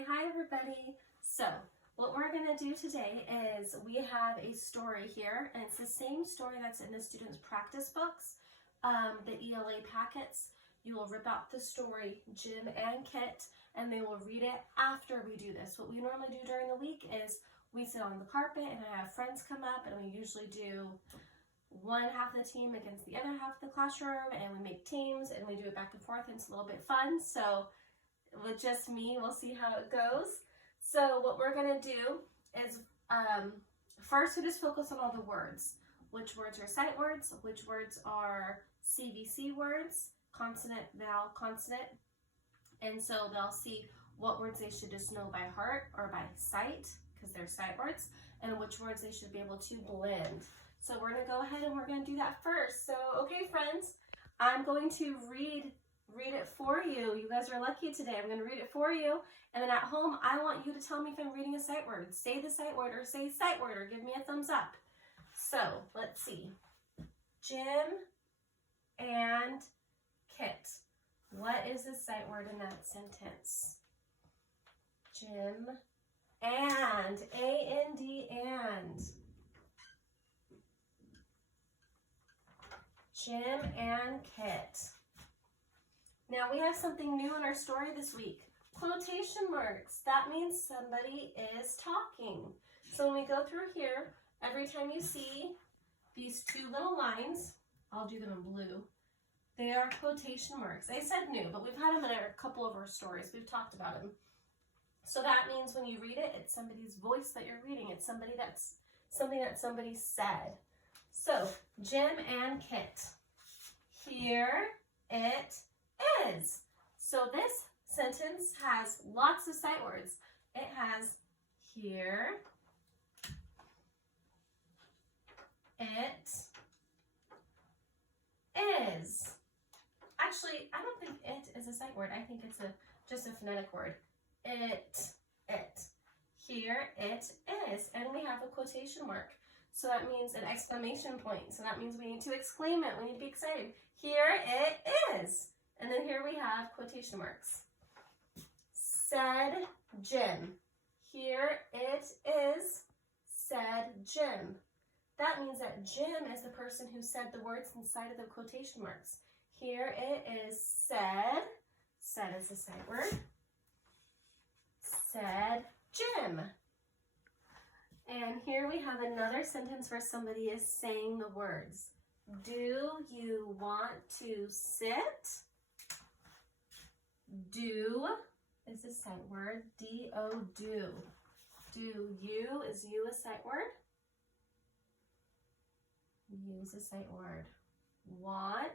Okay, hi everybody. So what we're going to do today is we have a story here, and it's the same story that's in the students' practice books, the ELA packets. You will rip out the story, Jim and Kit, and they will read it after we do this. What we normally do during the week is we sit on the carpet and I have friends come up, and we usually do one half of the team against the other half of the classroom, and we make teams and we do it back and forth, and it's a little bit fun. So with just me, we'll see how it goes. So what we're going to do is first we just focus on all the words. Which words are sight words, which words are CVC words, consonant, vowel, consonant. And so they'll see what words they should just know by heart or by sight, because they're sight words, and which words they should be able to blend. So we're going to go ahead and we're going to do that first. So, okay, friends, I'm going to read it for you. You guys are lucky today. I'm going to read it for you. And then at home, I want you to tell me if I'm reading a sight word. Say the sight word or say sight word or give me a thumbs up. So, let's see. Jim and Kit. What is the sight word in that sentence? Jim and. A-N-D and. Jim and Kit. Now we have something new in our story this week. Quotation marks. That means somebody is talking. So when we go through here, every time you see these two little lines, I'll do them in blue, they are quotation marks. I said new, but we've had them in a couple of our stories. We've talked about them. So that means when you read it, it's somebody's voice that you're reading. It's something that somebody said. So, Jim and Kit. Here it is. So this sentence has lots of sight words. It has here, it is. Actually, I don't think it is a sight word. I think it's just a phonetic word. It. Here it is. And we have a quotation mark. So that means an exclamation point. So that means we need to exclaim it. We need to be excited. Here it is. And then here we have quotation marks. Said Jim. Here it is, said Jim. That means that Jim is the person who said the words inside of the quotation marks. Here it is, said. Said is a sight word. Said Jim. And here we have another sentence where somebody is saying the words. Do you want to sit? Do is a sight word. D-O, do. Do you, is you a sight word? You is a sight word. Want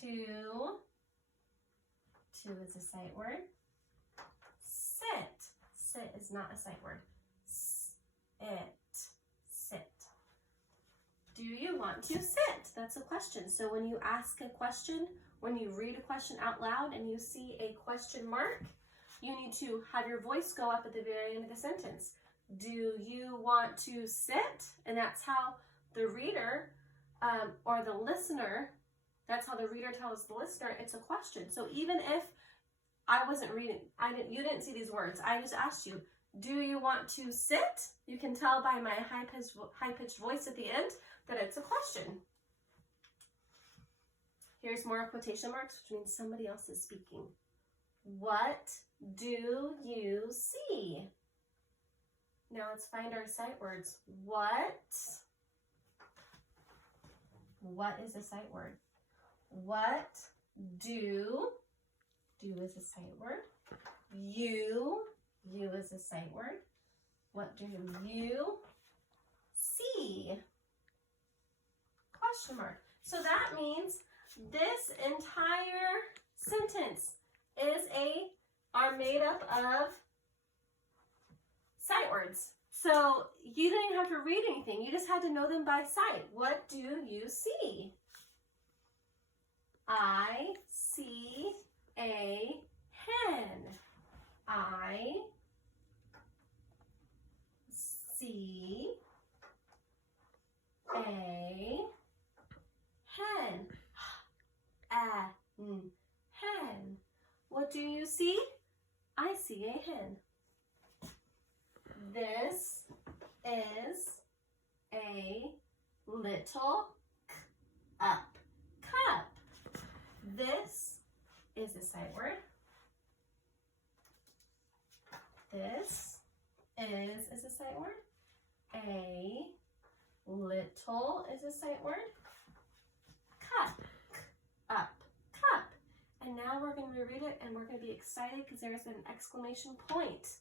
to is a sight word. Sit. Sit is not a sight word. Sit. Do you want to sit? That's a question. So when you ask a question, when you read a question out loud and you see a question mark, you need to have your voice go up at the very end of the sentence. Do you want to sit? And that's how the reader or the listener, that's how the reader tells the listener it's a question. So even if I wasn't reading, you didn't see these words, I just asked you, do you want to sit? You can tell by my high-pitched voice at the end that it's a question. Here's more quotation marks, which means somebody else is speaking. What do you see? Now let's find our sight words. What is a sight word? What do is a sight word. You is a sight word. What do you see? Question mark. So that means this entire sentence are made up of sight words. So you didn't even have to read anything. You just had to know them by sight. What do you see? I see a hen. I see a hen. What do you see? I see a hen. This is a little cup. This is a sight word. This is a sight word. A little is a sight word. Cup, up, cup. And now we're going to reread it and we're going to be excited because there's an exclamation point.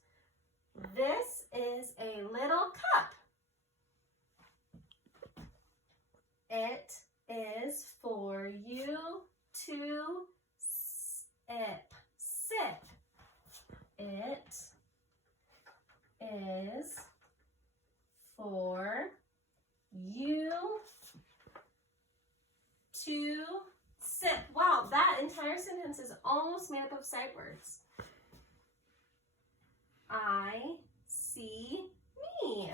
This is a little cup. It is for you to sip. Sip. It is for you to sip. Wow, that entire sentence is almost made up of sight words. I see me.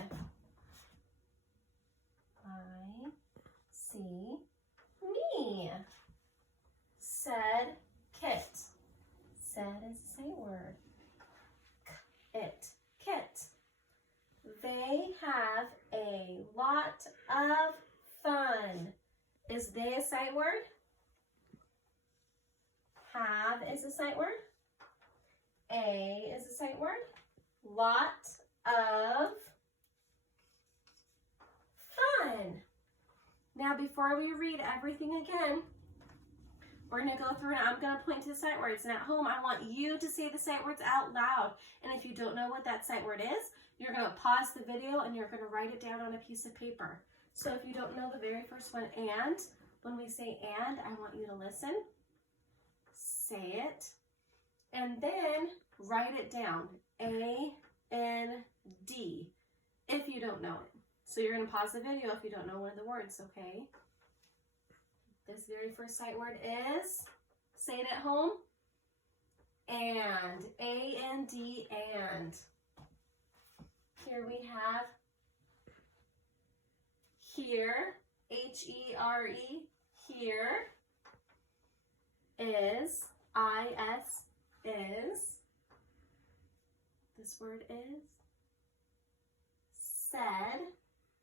I see me. Said kit. Said is a sight word. It. Kit. They have a lot of fun. Is they a sight word? Have is a sight word. A is a sight word. Lot of fun. Now before we read everything again, we're going to go through and I'm going to point to the sight words. And at home, I want you to say the sight words out loud. And if you don't know what that sight word is, you're going to pause the video and you're going to write it down on a piece of paper. So if you don't know the very first one, and, when we say and, I want you to listen, say it, and then write it down. A-N-D, if you don't know it. So you're going to pause the video if you don't know one of the words, okay? This very first sight word is, say it at home, and, A-N-D, and. Here we have here, H-E-R-E, here, is, I-S, is. This word is. Said,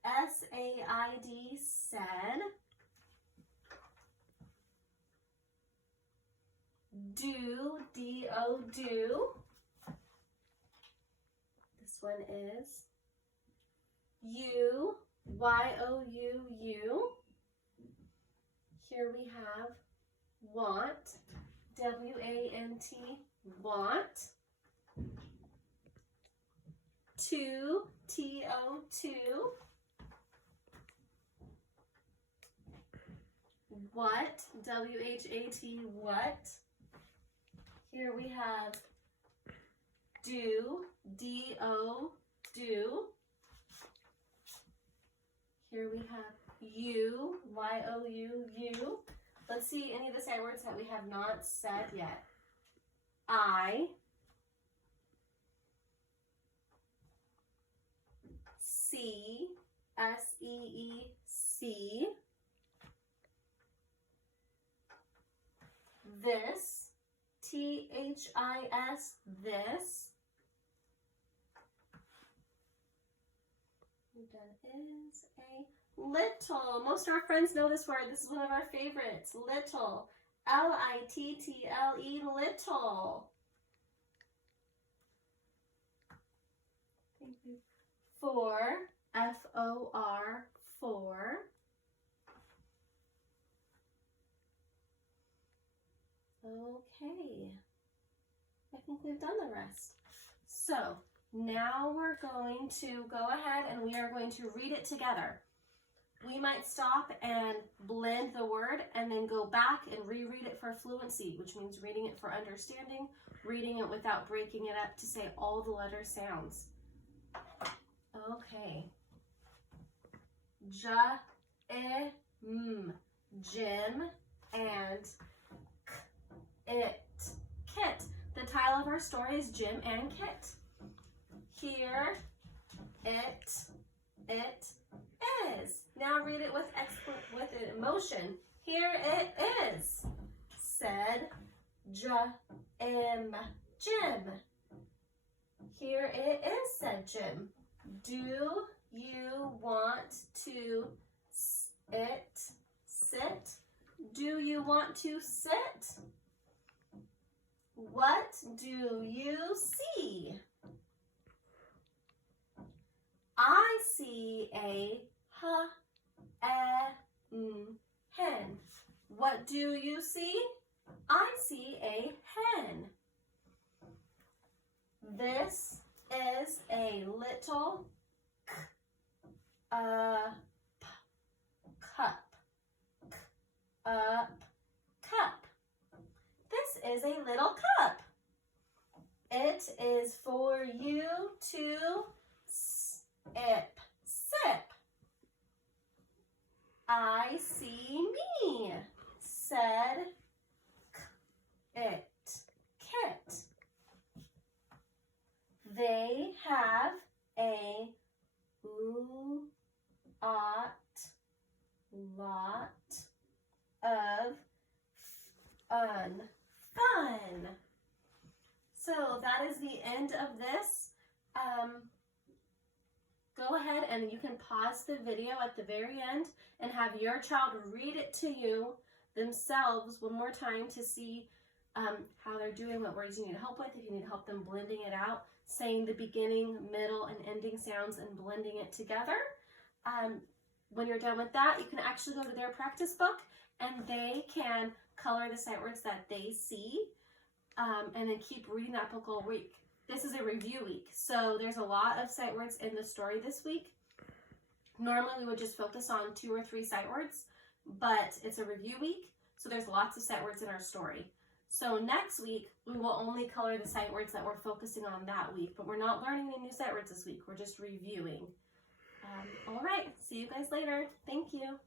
S-A-I-D, said. Do, D-O, do. This one is. You, Y-O-U, you. Here we have want, W-A-N-T, want. To, T-O, to. What, W-H-A-T, what. Here we have do, D-O, do. Here we have you, Y-O-U, you. Let's see any of the sight words that we have not said yet. I, see, S-E-E-C. This, T-H-I-S, this. That is a little. Most of our friends know this word. This is one of our favorites. Little. L-I-T-T-L-E, little. For, F-O-R, for. Okay. I think we've done the rest. So, now we're going to go ahead and we are going to read it together. We might stop and blend the word and then go back and reread it for fluency, which means reading it for understanding, reading it without breaking it up to say all the letter sounds. Okay. Jim, and it, Kit. The title of our story is Jim and Kit. Here, it is. Now read it with emotion. Here it is. Said Gym. Here it is, said Jim. Do you want to sit? Do you want to sit? What do you see? I see a hen. What do you see? I see a hen. This is a little cup. Cup. This is a little cup. It is for you to sip. I see me, said Kit. They have a lot of fun. So that is the end of this. Go ahead and you can pause the video at the very end and have your child read it to you themselves one more time to see how they're doing, what words you need help with, if you need help them blending it out, saying the beginning, middle, and ending sounds and blending it together. When you're done with that, you can actually go to their practice book and they can color the sight words that they see and then keep reading that book all week. This is a review week, so there's a lot of sight words in the story this week. Normally we would just focus on 2 or 3 sight words, but it's a review week, so there's lots of sight words in our story. So next week, we will only color the sight words that we're focusing on that week, but we're not learning any new sight words this week. We're just reviewing. All right, see you guys later. Thank you.